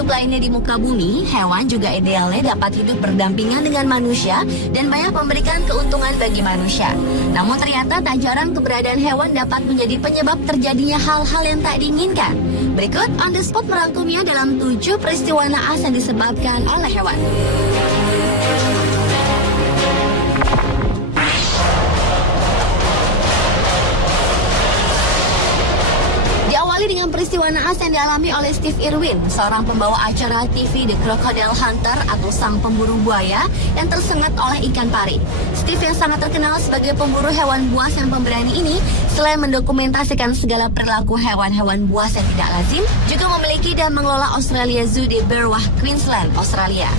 hidup lainnya di muka bumi, hewan juga idealnya dapat hidup berdampingan dengan manusia dan banyak memberikan keuntungan bagi manusia. Namun ternyata tak jarang keberadaan hewan dapat menjadi penyebab terjadinya hal-hal yang tak diinginkan. Berikut On The Spot merangkumnya dalam 7 peristiwa naas yang disebabkan oleh hewan. Dengan peristiwa naas yang dialami oleh Steve Irwin, seorang pembawa acara TV The Crocodile Hunter atau sang pemburu buaya yang tersengat oleh ikan pari. Steve yang sangat terkenal sebagai pemburu hewan buas yang pemberani ini, selain mendokumentasikan segala perilaku hewan-hewan buas yang tidak lazim, juga memiliki dan mengelola Australia Zoo di Berwah, Queensland, Australia.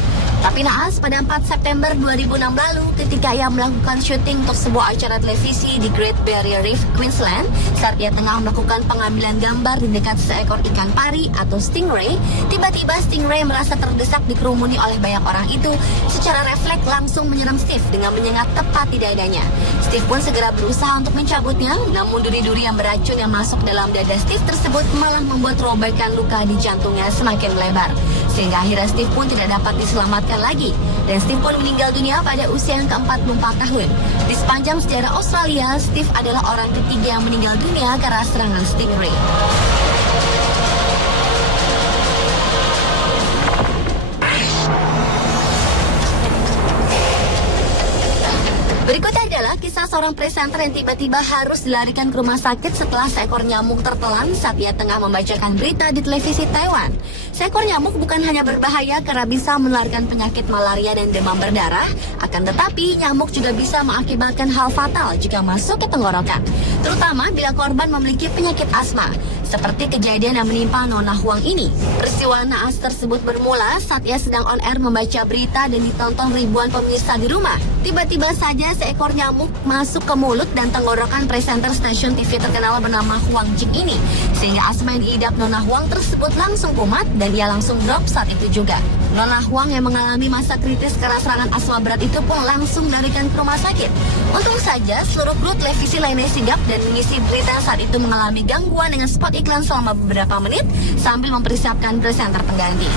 Tapi naas pada 4 September 2006 lalu ketika ia melakukan syuting untuk sebuah acara televisi di Great Barrier Reef, Queensland, saat ia tengah melakukan pengambilan gambar di dekat seekor ikan pari atau stingray, tiba-tiba stingray merasa terdesak dikerumuni oleh banyak orang itu. Secara refleks langsung menyerang Steve dengan menyengat tepat di dadanya. Steve pun segera berusaha untuk mencabutnya, namun duri-duri yang beracun yang masuk dalam dada Steve tersebut malah membuat robekan luka di jantungnya semakin melebar. Sehingga akhirnya Steve pun tidak dapat diselamatkan lagi. Dan Steve pun meninggal dunia pada usia yang ke-44 tahun. Di sepanjang sejarah Australia, Steve adalah orang ketiga yang meninggal dunia karena serangan stingray. Berikutnya adalah kisah seorang presenter yang tiba-tiba harus dilarikan ke rumah sakit setelah seekor nyamuk tertelan saat ia tengah membacakan berita di televisi Taiwan. Seekor nyamuk bukan hanya berbahaya karena bisa menularkan penyakit malaria dan demam berdarah, akan tetapi nyamuk juga bisa mengakibatkan hal fatal jika masuk ke tenggorokan, terutama bila korban memiliki penyakit asma. Seperti kejadian yang menimpa Nona Huang ini. Peristiwa naas tersebut bermula saat ia sedang on air membaca berita dan ditonton ribuan pemirsa di rumah. Tiba-tiba saja seekor nyamuk masuk ke mulut dan tenggorokan presenter stasiun TV terkenal bernama Huang Jing ini, sehingga asma yang diidap Nona Huang tersebut langsung kumat dan ia langsung drop saat itu juga. Nona Huang yang mengalami masa kritis karena serangan asma berat itu pun langsung dilarikan ke rumah sakit. Untung saja seluruh kru televisi lainnya sigap dan mengisi berita saat itu mengalami gangguan dengan spot iklan selama beberapa menit sambil mempersiapkan presenter pengganti.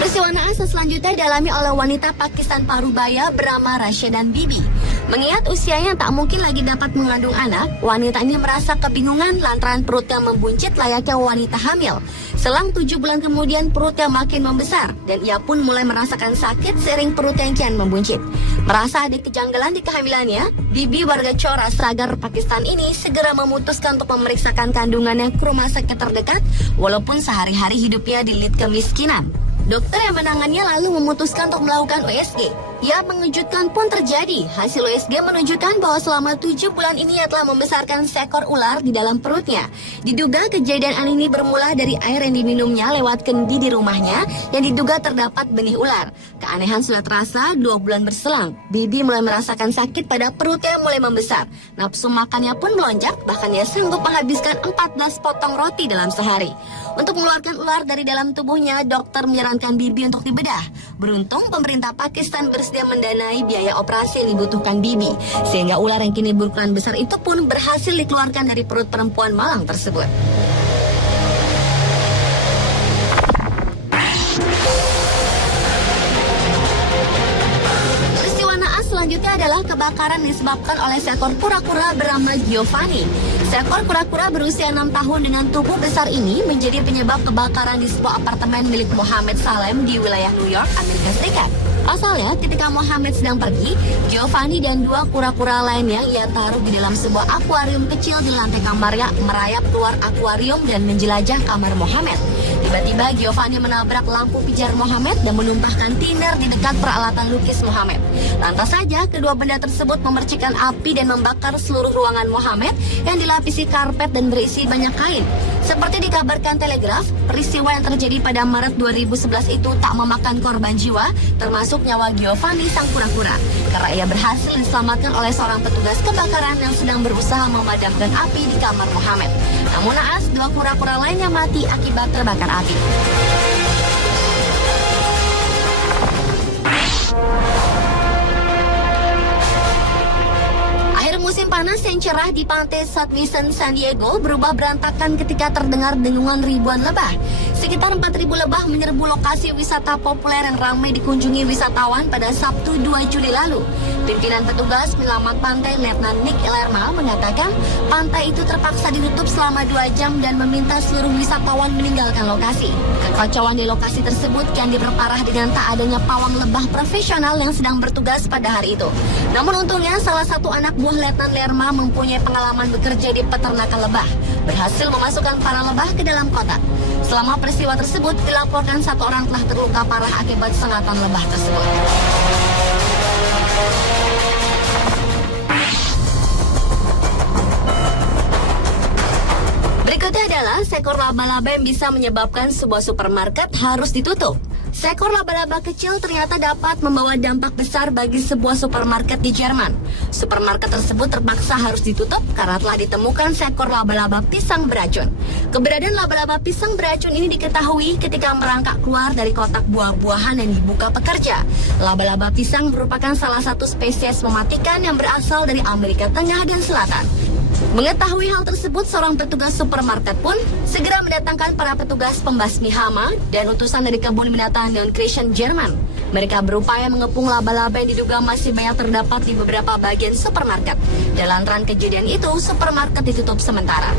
Peristiwa naas selanjutnya dialami oleh wanita Pakistan Parubaya bernama Rashidan Bibi. Mengingat usianya tak mungkin lagi dapat mengandung anak, wanita ini merasa kebingungan lantaran perutnya membuncit layaknya wanita hamil. Selang 7 bulan kemudian perutnya makin membesar dan ia pun mulai merasakan sakit seiring perutnya yang kian membuncit. Merasa ada kejanggalan di kehamilannya, Bibi warga Chora Sagar, Pakistan ini segera memutuskan untuk memeriksakan kandungannya ke rumah sakit terdekat walaupun sehari-hari hidupnya dililit kemiskinan. Dokter yang menangannya lalu memutuskan untuk melakukan USG. Ya, mengejutkan pun terjadi. Hasil USG menunjukkan bahwa selama 7 bulan ini ia telah membesarkan seekor ular di dalam perutnya. Diduga kejadian ini bermula dari air yang diminumnya lewat kendi di rumahnya yang diduga terdapat benih ular. Keanehan sudah terasa 2 bulan berselang. Bibi mulai merasakan sakit pada perutnya yang mulai membesar. Nafsu makannya pun melonjak, bahkan ia sanggup menghabiskan 14 potong roti dalam sehari. Untuk mengeluarkan ular dari dalam tubuhnya, dokter menyarankan Bibi untuk dibedah. Beruntung pemerintah Pakistan bersedia mendanai biaya operasi yang dibutuhkan Bibi, sehingga ular yang kini berukuran besar itu pun berhasil dikeluarkan dari perut perempuan malang tersebut. Peristiwa naas selanjutnya adalah kebakaran disebabkan oleh seekor kura-kura bernama Giovanni. Seekor kura-kura berusia 6 tahun dengan tubuh besar ini menjadi penyebab kebakaran di sebuah apartemen milik Mohammed Salem di wilayah New York, Amerika Serikat. Pasalnya, ketika Mohammed sedang pergi, Giovanni dan 2 kura-kura lainnya ia taruh di dalam sebuah akuarium kecil di lantai kamarnya merayap keluar akuarium dan menjelajah kamar Mohammed. Tiba-tiba Giovanni menabrak lampu pijar Mohammed dan menumpahkan thinner di dekat peralatan lukis Mohammed. Lantas saja, kedua benda tersebut memercikan api dan membakar seluruh ruangan Mohammed yang dilapisi karpet dan berisi banyak kain. Seperti dikabarkan Telegraph, peristiwa yang terjadi pada Maret 2011 itu tak memakan korban jiwa, termasuk nyawa Giovanni sang kura-kura, karena ia berhasil diselamatkan oleh seorang petugas kebakaran yang sedang berusaha memadamkan api di kamar Mohammed. Namun naas, 2 kura-kura lainnya mati akibat terbakar api. Musim panas yang yang cerah di pantai South Vincent, San Diego berubah berantakan ketika terdengar dengungan ribuan lebah. Sekitar 4.000 lebah menyerbu lokasi wisata populer yang ramai dikunjungi wisatawan pada Sabtu 2 Juli lalu. Pimpinan petugas penyelamat pantai Letnan Nick Lerma mengatakan pantai itu terpaksa ditutup selama 2 jam dan meminta seluruh wisatawan meninggalkan lokasi. Kekacauan di lokasi tersebut kian diperparah dengan tak adanya pawang lebah profesional yang sedang bertugas pada hari itu. Namun untungnya salah satu anak buah Letnan Lerma mempunyai pengalaman bekerja di peternakan lebah, berhasil memasukkan para lebah ke dalam kotak. Selama peristiwa tersebut dilaporkan 1 orang telah terluka parah akibat sengatan lebah tersebut. Berikutnya adalah seekor laba-laba yang bisa menyebabkan sebuah supermarket harus ditutup. Seekor laba-laba kecil ternyata dapat membawa dampak besar bagi sebuah supermarket di Jerman. Supermarket tersebut terpaksa harus ditutup karena telah ditemukan seekor laba-laba pisang beracun. Keberadaan laba-laba pisang beracun ini diketahui ketika merangkak keluar dari kotak buah-buahan yang dibuka pekerja. Laba-laba pisang merupakan salah satu spesies mematikan yang berasal dari Amerika Tengah dan Selatan. Mengetahui hal tersebut, seorang petugas supermarket pun segera mendatangkan para petugas pembasmi hama dan utusan dari kebun binatang Neunkirchen, Jerman. Mereka berupaya mengepung laba-laba yang diduga masih banyak terdapat di beberapa bagian supermarket. Dan lantaran kejadian itu, supermarket ditutup sementara.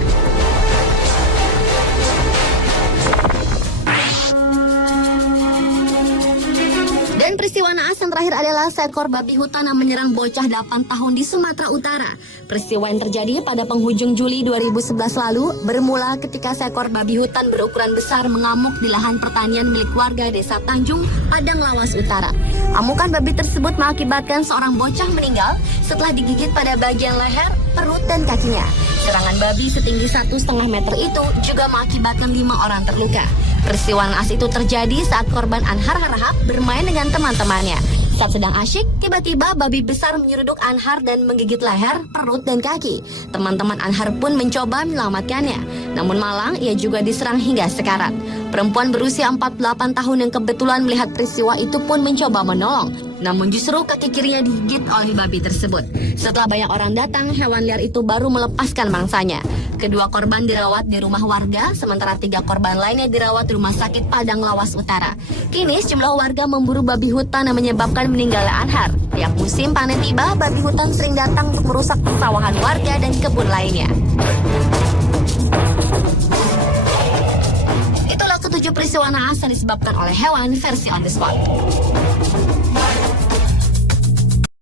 Dan peristiwa naas yang terakhir adalah seekor babi hutan yang menyerang bocah 8 tahun di Sumatera Utara. Peristiwa yang terjadi pada penghujung Juli 2011 lalu bermula ketika seekor babi hutan berukuran besar mengamuk di lahan pertanian milik warga Desa Tanjung, Padang Lawas Utara. Amukan babi tersebut mengakibatkan seorang bocah meninggal setelah digigit pada bagian leher, perut, dan kakinya. Serangan babi setinggi 1,5 meter itu juga mengakibatkan 5 orang terluka. Peristiwa naas itu terjadi saat korban Anhar Harahap bermain dengan teman-temannya. Saat sedang asyik, tiba-tiba babi besar menyeruduk Anhar dan menggigit leher, perut, dan kaki. Teman-teman Anhar pun mencoba menyelamatkannya. Namun malang, ia juga diserang hingga sekarat. Perempuan berusia 48 tahun yang kebetulan melihat peristiwa itu pun mencoba menolong. Namun justru kaki kirinya digigit oleh babi tersebut. Setelah banyak orang datang, hewan liar itu baru melepaskan mangsanya. Kedua korban dirawat di rumah warga, sementara 3 korban lainnya dirawat di rumah sakit Padang Lawas Utara. Kini sejumlah warga memburu babi hutan yang menyebabkan meninggalnya Anhar. Tiap musim panen tiba, babi hutan sering datang untuk merusak persawahan warga dan kebun lainnya. Itulah ketujuh peristiwa naas yang disebabkan oleh hewan versi on the spot.